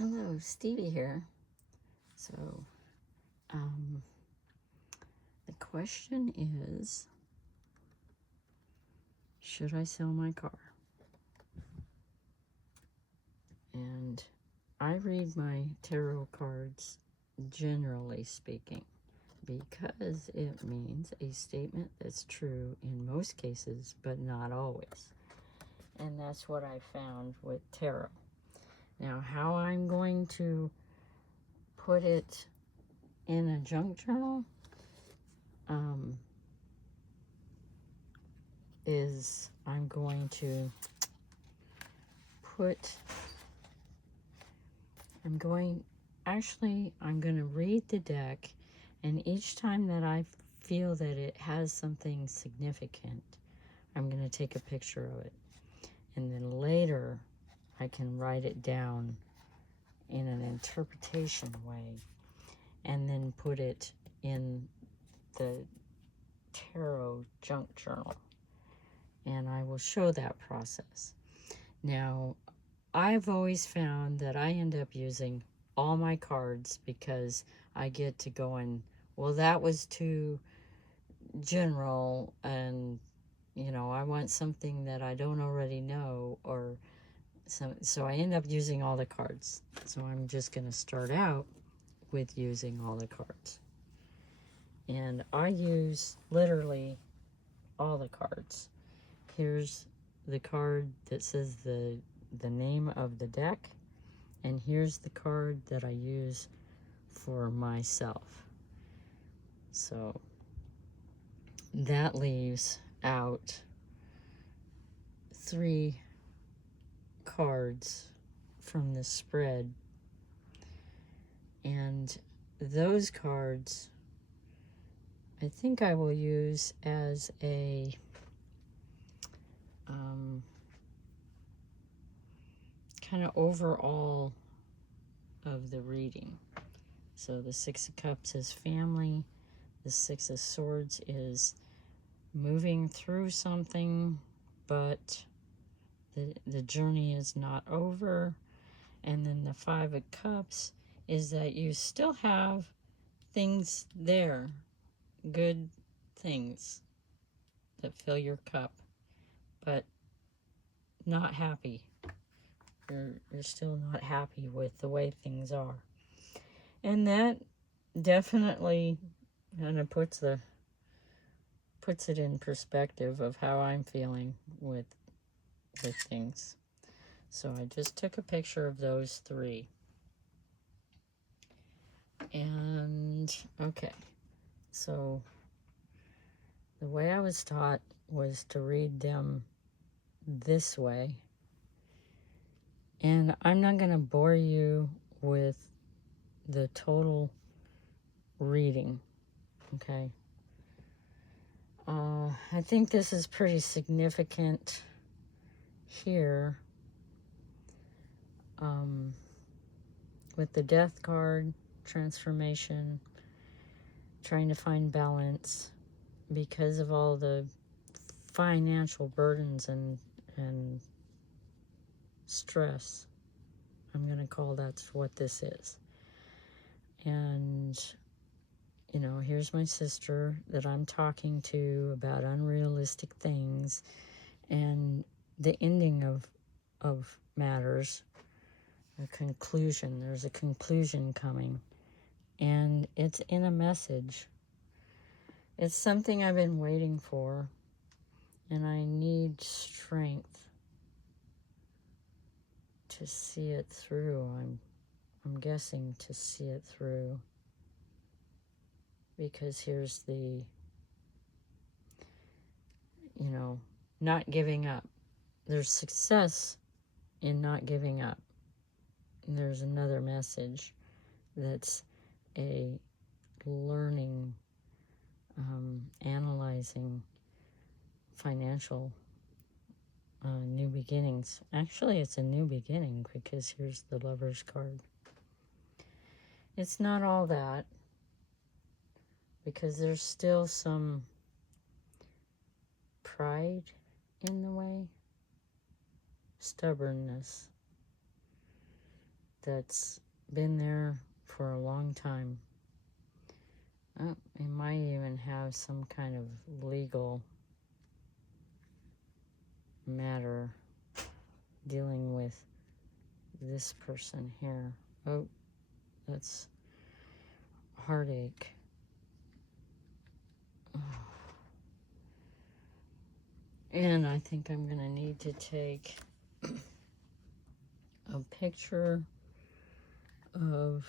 Hello, Stevie here. So, the question is, should I sell my car? And I read my tarot cards, generally speaking, because it means a statement that's true in most cases, but not always. And that's what I found with tarot. Now, how I'm going to put it in a junk journal is I'm going to I'm going to read the deck, and each time that I feel that it has something significant, I'm going to take a picture of it. And then later, I can write it down in an interpretation way, and then put it in the tarot junk journal. And I will show that process. Now, I've always found that I end up using all my cards because I get to going, well, that was too general, and I want something that I don't already know, or so I end up using all the cards. So I'm just going to start out with using all the cards. And I use literally all the cards. Here's the card that says the name of the deck, and here's the card that I use for myself. So that leaves out 3 cards from the spread, and those cards I think I will use as a kind of overall of the reading. So the 6 of Cups is family, the 6 of Swords is moving through something, but the journey is not over. And then the 5 of Cups is that you still have things there, good things that fill your cup, but not happy. You're still not happy with the way things are. And that definitely kind of puts it in perspective of how I'm feeling with things. So I just took a picture of those 3. And okay, so the way I was taught was to read them this way. And I'm not going to bore you with the total reading, okay? I think this is pretty significant here with the Death card, transformation, trying to find balance because of all the financial burdens and stress. I'm going to call that what this is. And here's my sister that I'm talking to about unrealistic things, and the ending of matters, a conclusion. There's a conclusion coming, and it's in a message. It's something I've been waiting for, and I need strength to see it through. I'm guessing to see it through, because here's the not giving up. There's success in not giving up. And there's another message that's a learning, analyzing financial new beginnings. Actually, it's a new beginning because here's the Lover's card. It's not all that, because there's still some pride in the way, stubbornness that's been there for a long time. Oh, it might even have some kind of legal matter dealing with this person here. Oh, that's heartache. Oh. And I think I'm going to need to take a picture of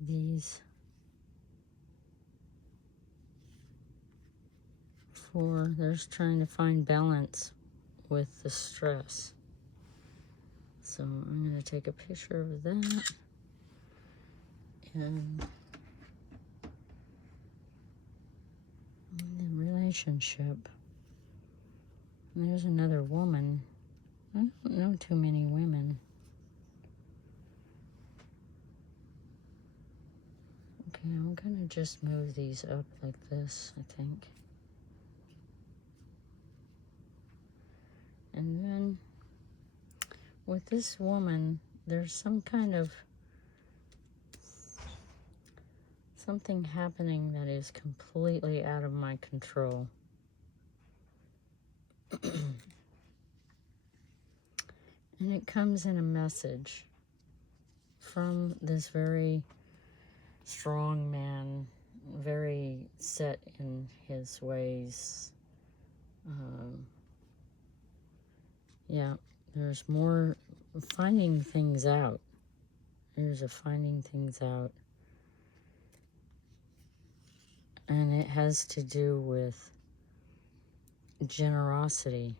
these four. There's trying to find balance with the stress. So I'm going to take a picture of that. And the relationship. And there's another woman. I don't know too many women. Okay, I'm going to just move these up like this, I think. And then with this woman, there's some kind of something happening that is completely out of my control. And it comes in a message from this very strong man, very set in his ways. Yeah, there's more finding things out. There's a finding things out. And it has to do with generosity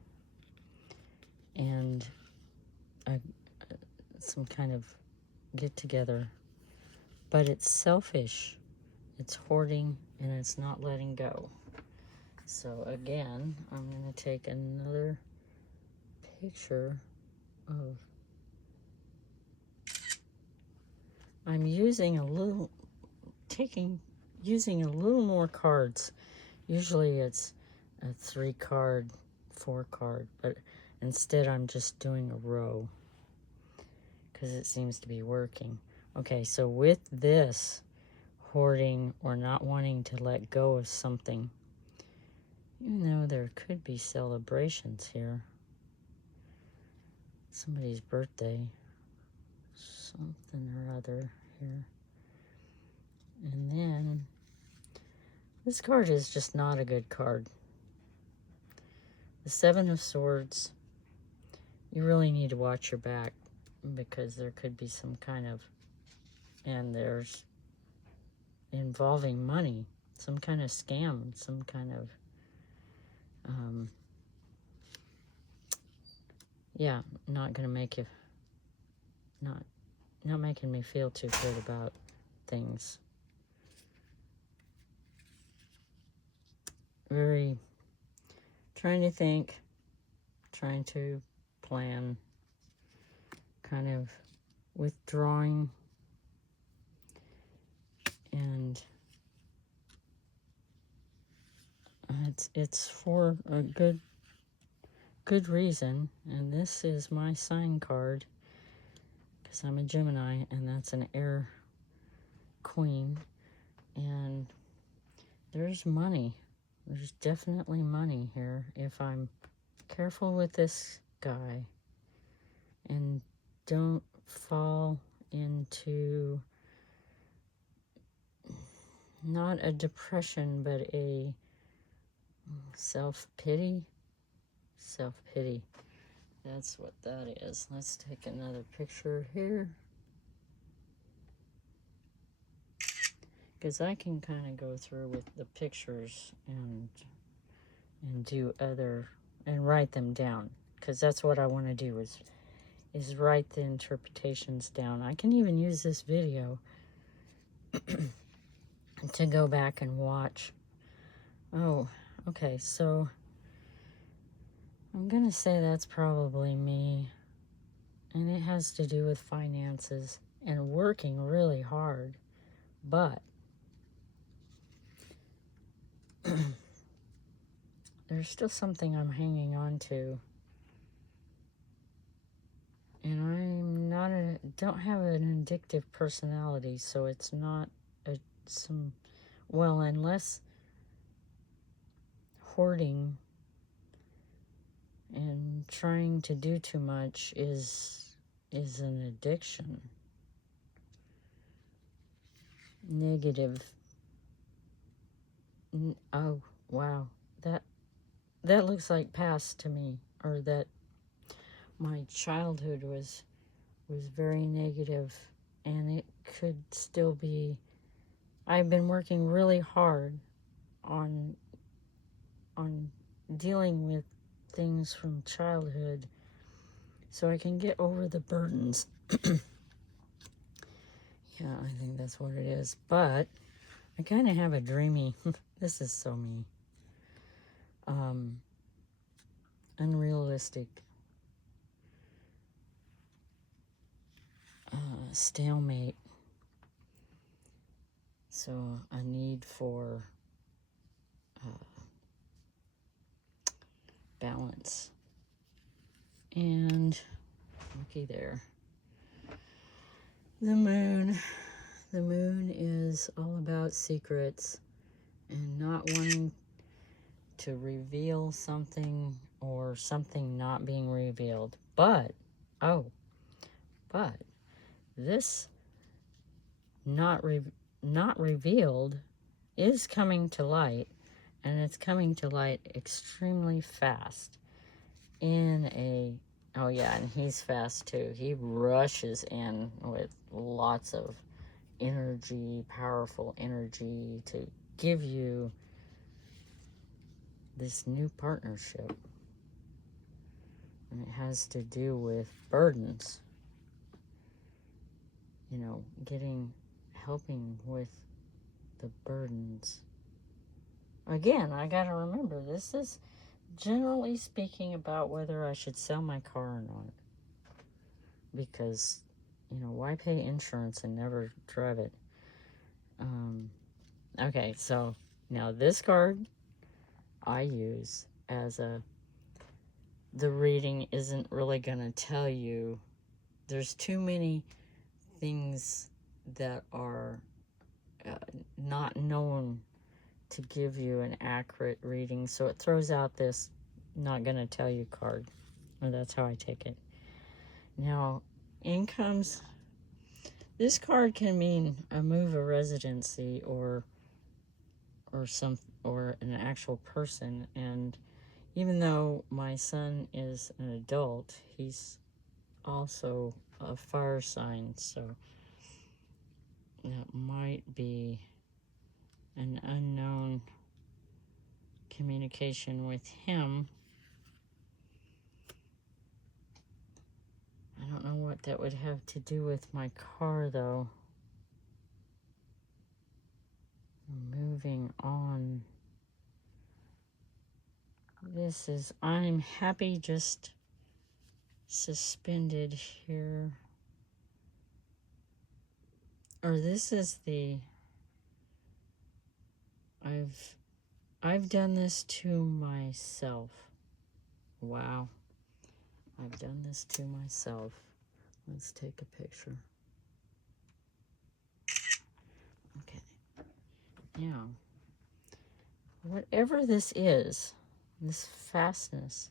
and some kind of get together. But it's selfish, it's hoarding, and it's not letting go. So again, I'm going to take another picture of, I'm using a little more cards. Usually it's a 3 card, 4 card, but instead I'm just doing a row because it seems to be working. Okay, so with this hoarding or not wanting to let go of something, even though there could be celebrations here, somebody's birthday, something or other here. And then this card is just not a good card. The 7 of Swords, you really need to watch your back because there could be some kind of, and there's involving money, some kind of scam, some kind of, yeah, not gonna make you, not making me feel too good about things. Very trying to think, trying to plan, kind of withdrawing, and it's for a good reason. And this is my sign card because I'm a Gemini, and that's an air queen. And there's money. There's definitely money here if I'm careful with this guy and don't fall into not a depression, but a self-pity. Self-pity. That's what that is. Let's take another picture here. Because I can kind of go through with the pictures and do other, and write them down. Because that's what I want to do is write the interpretations down. I can even use this video to go back and watch. Oh, okay, so I'm going to say that's probably me. And it has to do with finances and working really hard. But there's still something I'm hanging on to. And don't have an addictive personality, so it's not well, unless hoarding and trying to do too much is an addiction. Negative. Oh, wow. That looks like past to me, or that my childhood was very negative, and it could still be. I've been working really hard on dealing with things from childhood so I can get over the burdens. Yeah, I think that's what it is. But I kind of have a dreamy, this is so me, unrealistic, stalemate. So a need for balance. And looky there. The moon. The moon is all about secrets and not wanting to reveal something or something not being revealed. But this not revealed is coming to light, and it's coming to light extremely fast. Oh yeah, and he's fast too. He rushes in with lots of energy, powerful energy, to give you this new partnership. And it has to do with burdens. Helping with the burdens. Again, I gotta remember, this is generally speaking about whether I should sell my car or not. Because, why pay insurance and never drive it? Okay, so now this card I use as the reading isn't really gonna tell you. There's too many things that are not known to give you an accurate reading, so it throws out this not gonna tell you card. Or that's how I take it. Now, incomes. This card can mean a move of residency or an actual person. And even though my son is an adult, he's also a fire sign, so that might be an unknown communication with him. I don't know what that would have to do with my car, though. Moving on. I'm happy, just suspended here. Or this is I've done this to myself. Wow. I've done this to myself. Let's take a picture. Okay. Now, whatever this is, this fastness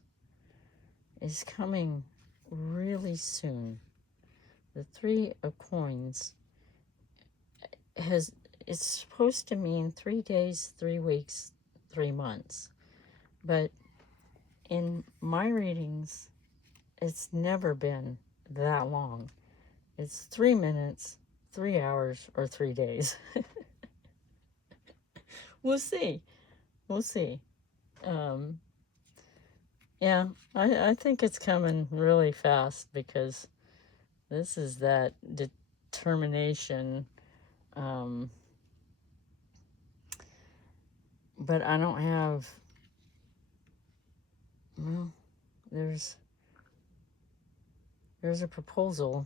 is coming really soon. The Three of Coins it's supposed to mean 3 days, 3 weeks, 3 months. But in my readings, it's never been that long. It's 3 minutes, 3 hours, or 3 days. We'll see. Yeah, I think it's coming really fast, because this is that determination. But I don't have, well, there's a proposal.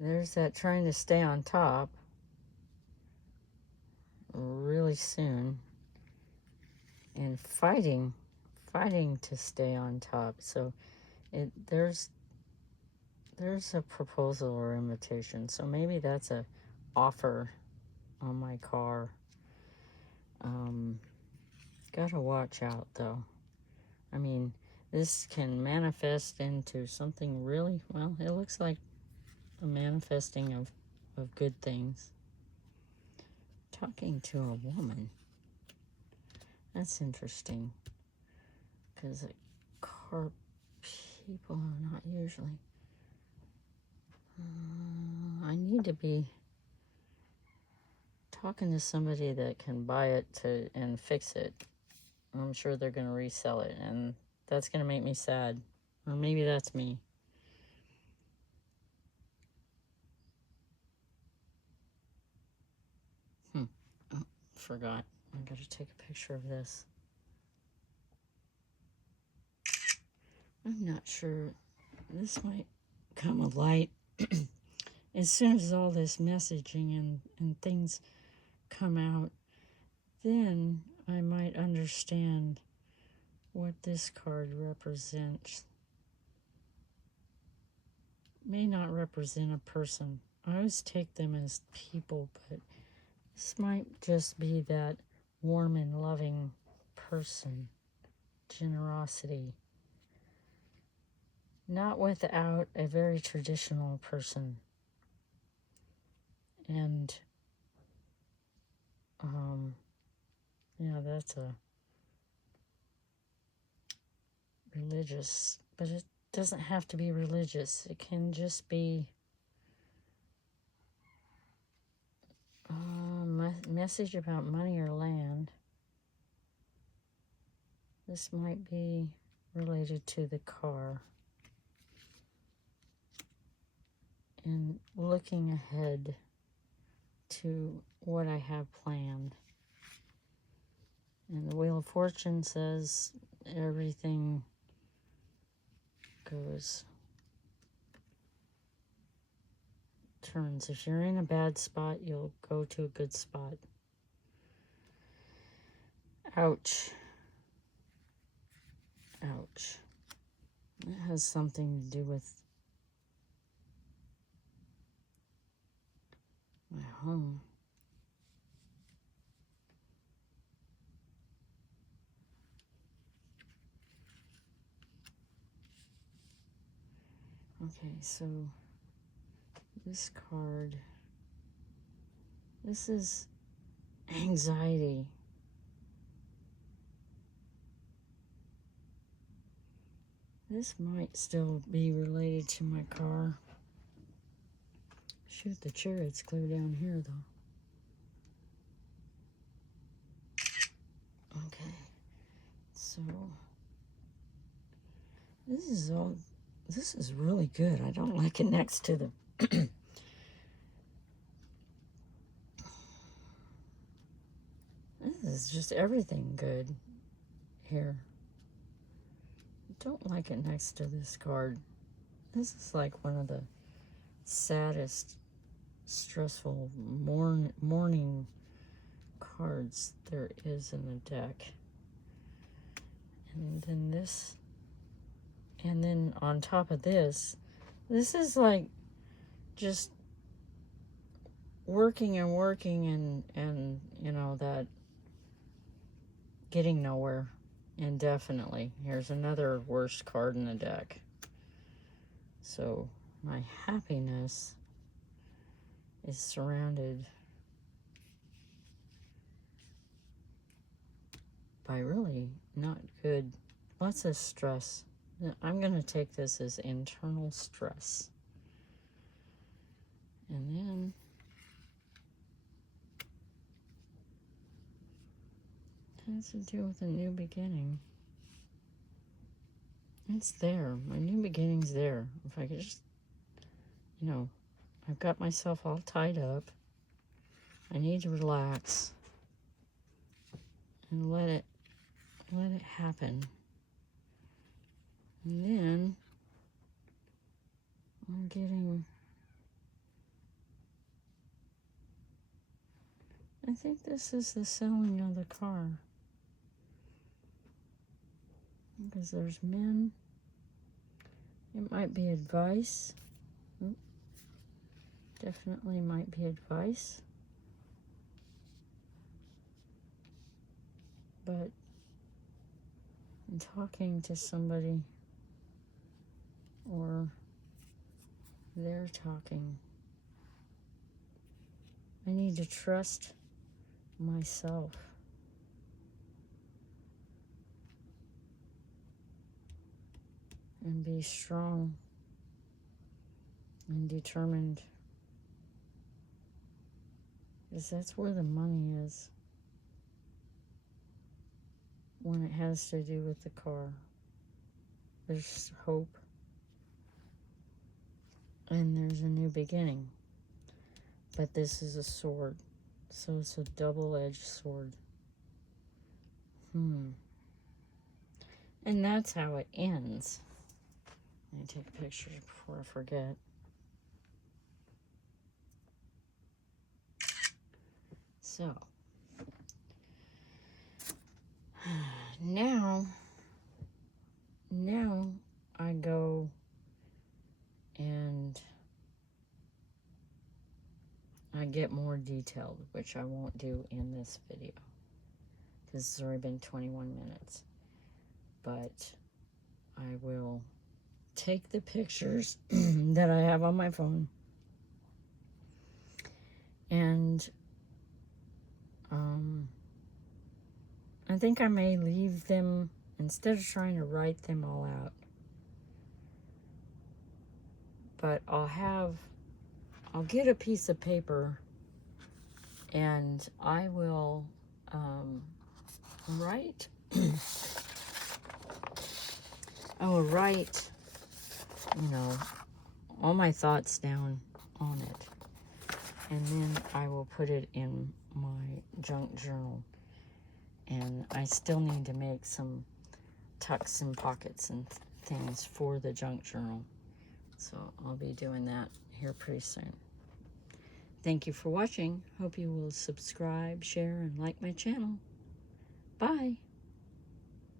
There's that trying to stay on top really soon, and fighting to stay on top. So There's a proposal or invitation, so maybe that's a offer on my car. Gotta watch out though. I mean, this can manifest into something really, well, it looks like a manifesting of good things. Talking to a woman. That's interesting. Because car people are not usually. I need to be talking to somebody that can buy it and fix it. I'm sure they're going to resell it, and that's going to make me sad. Or maybe that's me. Oh, forgot. I got to take a picture of this. I'm not sure. This might come a light as soon as all this messaging and things come out. Then I might understand what this card represents. May not represent a person. I always take them as people, but this might just be that warm and loving person. Generosity. Not without a very traditional person. And, yeah, that's a religious, but it doesn't have to be religious. It can just be a message about money or land. This might be related to the car. And looking ahead to what I have planned. And the Wheel of Fortune says everything turns. If you're in a bad spot, you'll go to a good spot. Ouch. Ouch. It has something to do with my home. Okay, so this card, this is anxiety. This might still be related to my car. Shoot, the chariot's clear down here, though. Okay, so this is really good. I don't like it next to the this is just everything good here. I don't like it next to this card. This is like one of the saddest, stressful morning cards there is in the deck. And then this, and then on top of this is like just working and you know, that getting nowhere indefinitely. Here's another worst card in the deck. So my happiness is surrounded by really not good, lots of stress. I'm going to take this as internal stress. And then it has to do with a new beginning. It's there. My new beginning's there. If I could just, you know, I've got myself all tied up. I need to relax and let it happen. And then I'm getting, I think this is the selling of the car. Because there's men It might be advice. Definitely might be advice. But in talking to somebody, or they're talking, I need to trust myself. And be strong and determined. Because that's where the money is. When it has to do with the car. There's hope. And there's a new beginning. But this is a sword. So it's a double-edged sword. And that's how it ends. Let me take a picture before I forget. So, now I go and I get more detailed, which I won't do in this video. This has already been 21 minutes. But I will take the pictures that I have on my phone and I think I may leave them, instead of trying to write them all out, but I'll get a piece of paper and I will write all my thoughts down on it, and then I will put it in my junk journal. And I still need to make some tucks and pockets and things for the junk journal. So I'll be doing that here pretty soon. Thank you for watching. Hope you will subscribe, share, and like my channel. Bye.